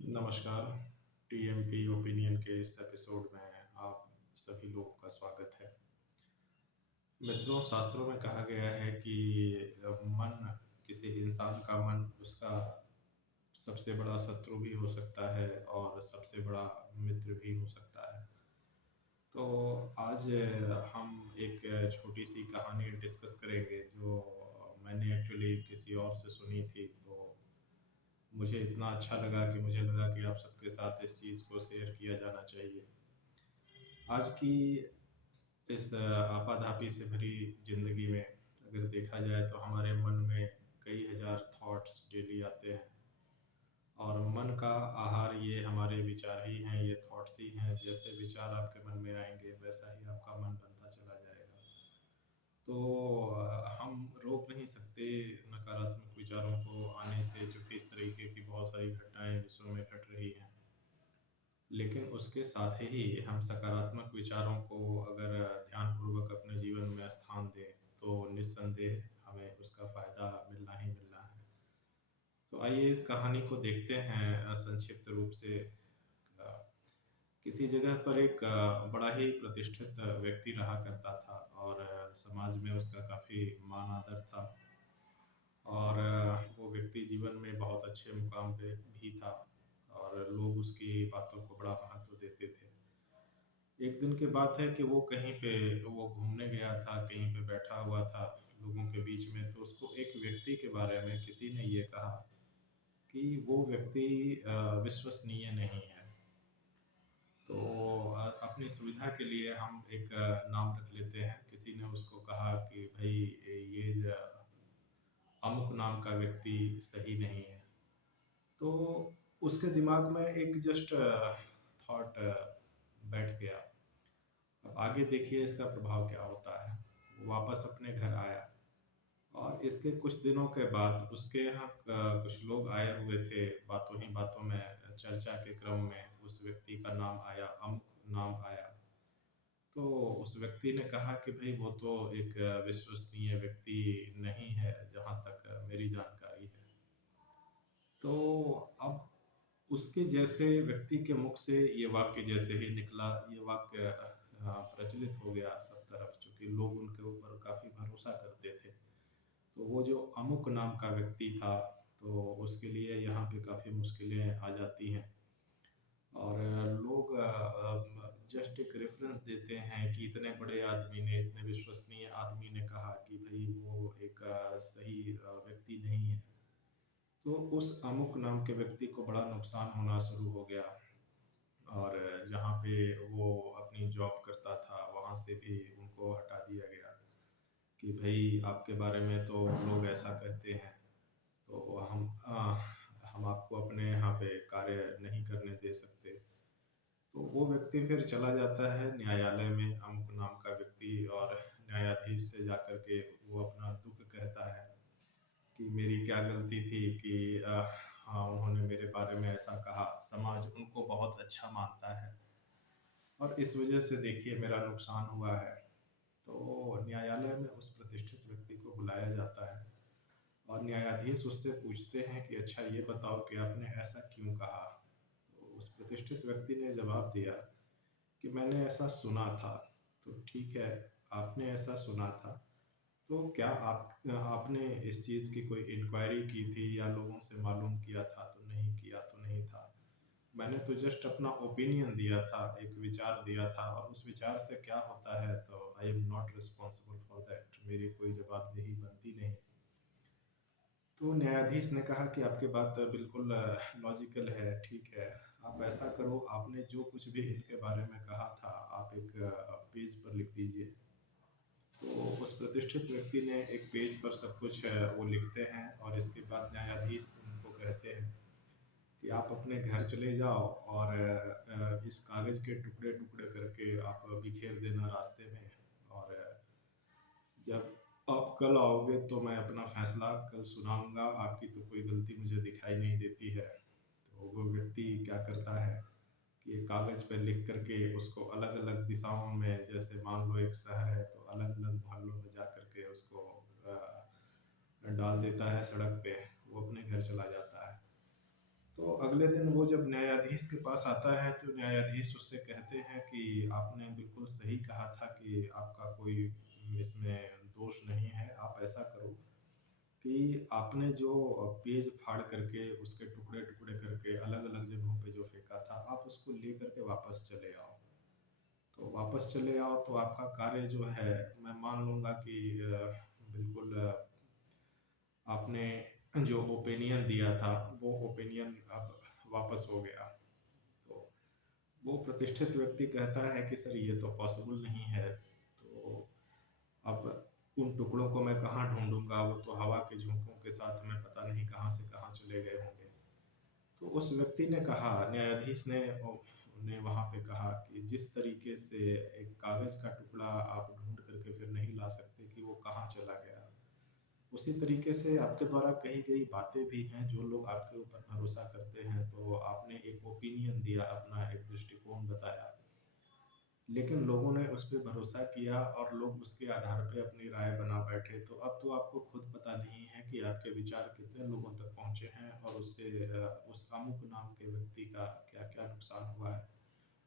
नमस्कार। TMP opinion के इस एपिसोड में आप सभी लोगों का स्वागत है। मित्रों, शास्त्रों में कहा गया है कि मन, किसी इंसान का मन उसका सबसे बड़ा शत्रु भी हो सकता है और सबसे बड़ा मित्र भी हो सकता है। तो आज हम एक छोटी सी कहानी डिस्कस करेंगे जो मैंने एक्चुअली किसी और से सुनी थी। तो मुझे इतना अच्छा लगा कि मुझे लगा कि आप सबके साथ इस चीज़ को शेयर किया जाना चाहिए। आज की इस आपाधापी से भरी ज़िंदगी में अगर देखा जाए तो हमारे मन में कई हज़ार थॉट्स डेली आते हैं और मन का आहार ये हमारे विचार ही हैं, ये थॉट्स ही हैं। जैसे विचार आपके मन में आएँगे वैसा ही आपका मन बनता चला जाएगा। तो हम रोक नहीं सकते नकारात्मक विचारों को आने से, चूँकि इस तरीके की बहुत सारी घटनाएँ विश्व में घट रही हैं। लेकिन उसके साथ ही हम सकारात्मक विचारों को अगर ध्यानपूर्वक अपने जीवन में स्थान दें, तो निस्संदेह हमें उसका फ़ायदा मिलना ही मिलना है। तो आइए इस कहानी को देखते हैं संक्षिप्त रूप से। अ, किसी जगह पर एक बड़ा ही प्रतिष्ठित व्यक्ति रहा करता था और समाज में उसका काफ़ी मान आदर था और वो व्यक्ति जीवन में बहुत अच्छे मुकाम पे भी था और लोग उसकी बातों को बड़ा महत्व देते थे। एक दिन की बात है कि वो घूमने गया था, कहीं पे बैठा हुआ था लोगों के बीच में, तो उसको एक व्यक्ति के बारे में किसी ने ये कहा कि वो व्यक्ति विश्वसनीय नहीं है। तो अपनी सुविधा के लिए हम एक नाम रख लेते हैं। किसी ने उसको कहा कि भई ये अमुक नाम का व्यक्ति सही नहीं है। तो उसके दिमाग में एक जस्ट थॉट बैठ गया। अब आगे देखिए इसका प्रभाव क्या होता है। वो वापस अपने घर आया और इसके कुछ दिनों के बाद उसके यहाँ कुछ लोग आए हुए थे। बातों ही बातों में चर्चा के क्रम में उस व्यक्ति का नाम आया, अमुक नाम आया। तो उस व्यक्ति ने कहा कि भई वो तो एक विश्वसनीय व्यक्ति नहीं है, जहाँ तक मेरी जानकारी है। तो अब उसके जैसे व्यक्ति के मुख से ये वाक्य जैसे ही निकला, ये वाक्य प्रचलित हो गया सब तरफ, चूँकि लोग उनके ऊपर काफ़ी भरोसा करते थे। तो वो जो अमुक नाम का व्यक्ति था, तो उसके लिए यहाँ पे काफ़ी मुश्किलें आ जाती हैं और लोग जस्ट एक रेफ़रेंस देते हैं कि इतने बड़े आदमी ने, इतने विश्वसनीय आदमी ने कहा कि भई वो एक सही व्यक्ति नहीं है। तो उस अमुक नाम के व्यक्ति को बड़ा नुकसान होना शुरू हो गया और जहाँ पे वो अपनी जॉब करता था, वहाँ से भी उनको हटा दिया गया कि भई आपके बारे में तो लोग ऐसा कहते हैं, तो हम आपको अपने यहाँ पे कार्य नहीं करने दे सकते। तो वो व्यक्ति फिर चला जाता है न्यायालय में, अमुक नाम का व्यक्ति, और न्यायाधीश से जाकर के वो अपना दुःख कहता है कि मेरी क्या गलती थी कि हाँ, उन्होंने मेरे बारे में ऐसा कहा। समाज उनको बहुत अच्छा मानता है और इस वजह से देखिए मेरा नुकसान हुआ है। तो न्यायालय में उस प्रतिष्ठित व्यक्ति को बुलाया जाता है और न्यायाधीश उससे पूछते हैं कि अच्छा ये बताओ कि आपने ऐसा क्यों कहा? तो उस प्रतिष्ठित व्यक्ति ने जवाब दिया कि मैंने ऐसा सुना था। तो ठीक है, आपने ऐसा सुना था, तो क्या आपने इस चीज़ की कोई इंक्वायरी की थी या लोगों से मालूम किया था? तो नहीं किया, तो नहीं था। मैंने तो जस्ट अपना ओपिनियन दिया था, एक विचार दिया था और उस विचार से क्या होता है, तो I am not responsible for that, मेरी कोई जवाबदेही बनती नहीं। तो न्यायाधीश ने कहा कि आपकी बात बिल्कुल लॉजिकल है, ठीक है। आप ऐसा करो, आपने जो कुछ भी इनके बारे में कहा था, आप एक पेज पर लिख दीजिए। तो उस प्रतिष्ठित व्यक्ति ने एक पेज पर सब कुछ वो लिखते हैं और इसके बाद न्यायाधीश उनको कहते हैं कि आप अपने घर चले जाओ और इस कागज़ के टुकड़े-टुकड़े करके आप बिखेर देना रास्ते में और जब आप कल आओगे तो मैं अपना फ़ैसला कल सुनाऊँगा, आपकी तो कोई गलती मुझे दिखाई नहीं देती है। तो वो व्यक्ति क्या करता है कि एक कागज़ पे लिख कर के उसको अलग-अलग दिशाओं में, जैसे मान लो एक शहर है तो अलग-अलग मोहल्लों में जा कर के उसको डाल देता है सड़क पे, वो अपने घर चला जाता है। तो अगले दिन वो जब न्यायाधीश के पास आता है तो न्यायाधीश उससे कहते हैं कि आपने बिल्कुल सही कहा था कि आपका कोई इसमें दोष नहीं है। आप ऐसा करो कि आपने जो पेज फाड़ करके उसके टुकड़े-टुकड़े करके अलग-अलग जगहों पे जो फेंका था, आप उसको लेकर के वापस चले आओ। तो वापस चले आओ तो आपका कार्य जो है मैं मान लूँगा कि बिल्कुल आपने जो ओपिनियन दिया था, वो ओपिनियन अब वापस हो गया। तो वो प्रतिष्ठित व्यक्ति कहता है कि सर ये तो पॉसिबल नहीं है। तो अब उन टुकड़ों को मैं कहाँ ढूँढूँगा? वो तो हवा के झोंकों के साथ में पता नहीं कहाँ से कहाँ चले गए होंगे। तो उस व्यक्ति ने कहा, न्यायाधीश ने वहाँ पे कहा कि जिस तरीके से एक कागज़ का टुकड़ा आप ढूँढ करके फिर नहीं ला सकते कि वो कहाँ चला गया, उसी तरीके से आपके द्वारा कही गई बातें भी हैं, जो लोग आपके ऊपर भरोसा करते हैं, तो आपने एक ओपिनियन दिया, अपना एक दृष्टिकोण बताया, लेकिन लोगों ने उस पे भरोसा किया और लोग उसके आधार पे अपनी राय बना बैठे। तो अब तो आपको खुद पता नहीं है कि आपके विचार कितने लोगों तक पहुँचे हैं और उससे उस अमुक नाम के व्यक्ति का क्या-क्या नुकसान हुआ है,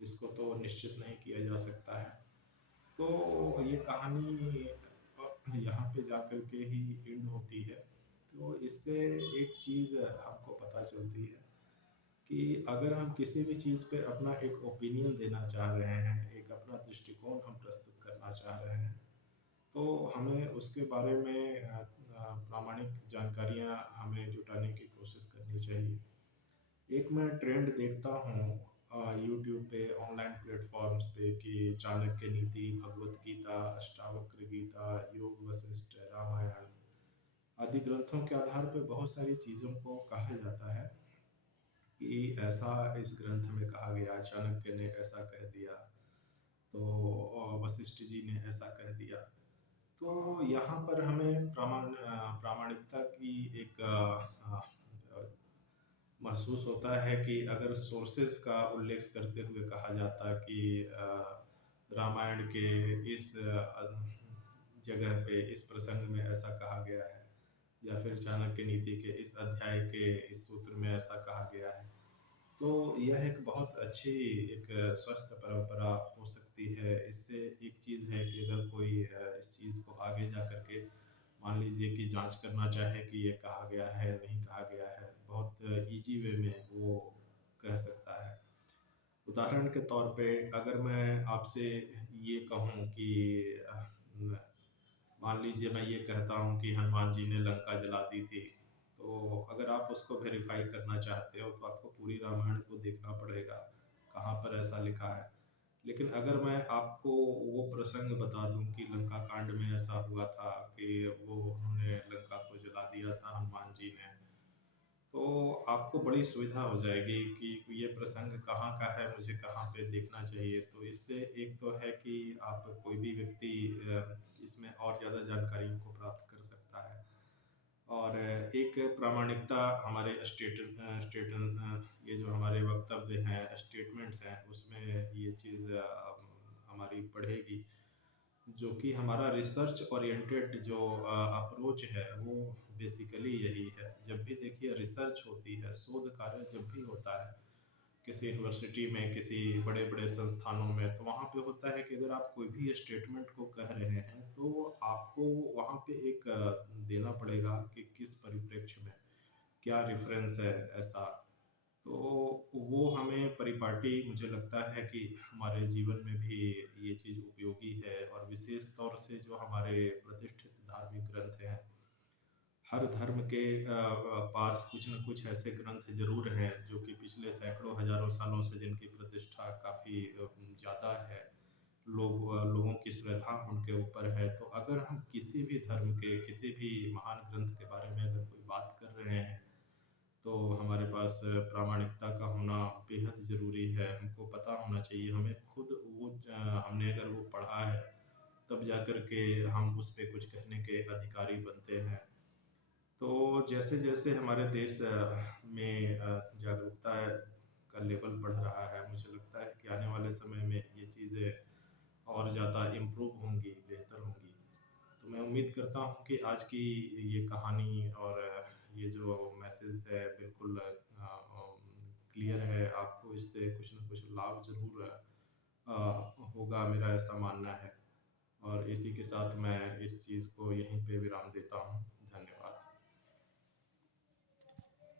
इसको तो निश्चित नहीं किया जा सकता है। तो ये कहानी यहाँ पे जाकर के ही एंड होती है। तो इससे एक चीज़ हमको पता चलती है कि अगर हम किसी भी चीज़ पे अपना एक ओपिनियन देना चाह रहे हैं, एक अपना दृष्टिकोण हम प्रस्तुत करना चाह रहे हैं, तो हमें उसके बारे में प्रामाणिक जानकारियाँ हमें जुटाने की कोशिश करनी चाहिए। एक मैं ट्रेंड देखता हूँ यूट्यूब पे, ऑनलाइन प्लेटफ़ॉर्म्स पे कि चाणक्य नीति, भगवद गीता, अष्टावक्र गीता, योग वशिष्ठ, रामायण आदि ग्रंथों के आधार पे बहुत सारी चीज़ों को कहा जाता है कि ऐसा इस ग्रंथ में कहा गया, चाणक्य ने ऐसा कह दिया, तो वशिष्ठ जी ने ऐसा कह दिया। तो यहाँ पर हमें प्रामाणिकता की एक महसूस होता है कि अगर सोर्सेज़ का उल्लेख करते हुए कहा जाता कि रामायण के इस जगह पे, इस प्रसंग में ऐसा कहा गया है, या फिर चाणक्य नीति के इस अध्याय के इस सूत्र में ऐसा कहा गया है। तो यह एक बहुत अच्छी एक स्वस्थ परंपरा हो सकती है। इससे एक चीज़ है कि अगर कोई इस चीज़ को आगे जा कर के मान लीजिए कि जाँच करना चाहे कि ये कहा गया है, नहीं कहा गया है, बहुत ईज़ी वे में वो कह सकता है। उदाहरण के तौर पे अगर मैं आपसे ये कहूँ कि न मान लीजिए मैं ये कहता हूँ कि हनुमान जी ने लंका जला दी थी, तो अगर आप उसको वेरीफ़ाई करना चाहते हो तो आपको पूरी रामायण को देखना पड़ेगा, कहाँ पर ऐसा लिखा है। लेकिन अगर मैं आपको वो प्रसंग बता दूँ कि लंका कांड में ऐसा हुआ था कि वो उन्होंने लंका को जला दिया था हनुमान जी ने, तो आपको बड़ी सुविधा हो जाएगी कि ये प्रसंग कहाँ का है, मुझे कहाँ पे देखना चाहिए। तो इससे एक तो है कि आप कोई भी व्यक्ति इसमें और ज़्यादा जानकारियों को प्राप्त कर सकता है। और एक प्रामाणिकता हमारे ये जो हमारे वक्तव्य हैं, स्टेटमेंट्स हैं, उसमें ये चीज़ हमारी बढ़ेगी। जो कि हमारा रिसर्च ओरिएंटेड जो अप्रोच है वो बेसिकली यही है। जब भी देखिए रिसर्च होती है, शोध कार्य जब भी होता है किसी यूनिवर्सिटी में, किसी बड़े-बड़े संस्थानों में, तो वहाँ पे होता है कि अगर आप कोई भी स्टेटमेंट को कह रहे हैं, तो आपको वहाँ पे एक देना पड़ेगा कि किस परिप्रेक्ष्य में, क्या रेफ़रेंस है ऐसा। तो वो हमें परिपाटी मुझे लगता है कि हमारे जीवन में भी ये चीज़ उपयोगी है और विशेष तौर से जो हमारे प्रतिष्ठित धार्मिक ग्रंथ हैं, हर धर्म के पास कुछ न कुछ ऐसे ग्रंथ ज़रूर हैं जो कि पिछले सैकड़ों हज़ारों सालों से जिनकी प्रतिष्ठा काफ़ी ज़्यादा है। लोगों की श्रद्धा उनके ऊपर है। तो अगर हम किसी भी धर्म के, किसी भी महान ग्रंथ के बारे में अगर कोई बात कर रहे हैं, तो हमारे पास प्रामाणिकता का होना बेहद ज़रूरी है। हमको पता होना चाहिए, हमें खुद हमने अगर वो पढ़ा है, तब जाकर के हम उस पे कुछ कहने के अधिकारी बनते हैं। तो जैसे-जैसे हमारे देश में जागरूकता का लेवल बढ़ रहा है, मुझे लगता है कि आने वाले समय में ये चीज़ें और ज़्यादा इम्प्रूव होंगी, बेहतर होंगी। तो मैं उम्मीद करता हूँ कि आज की ये कहानी और ये जो मैसेज है बिल्कुल क्लियर है, आपको इससे कुछ न कुछ लाभ ज़रूर होगा, मेरा ऐसा मानना है। और इसी के साथ मैं इस चीज़ को यहीं पे विराम देता हूँ।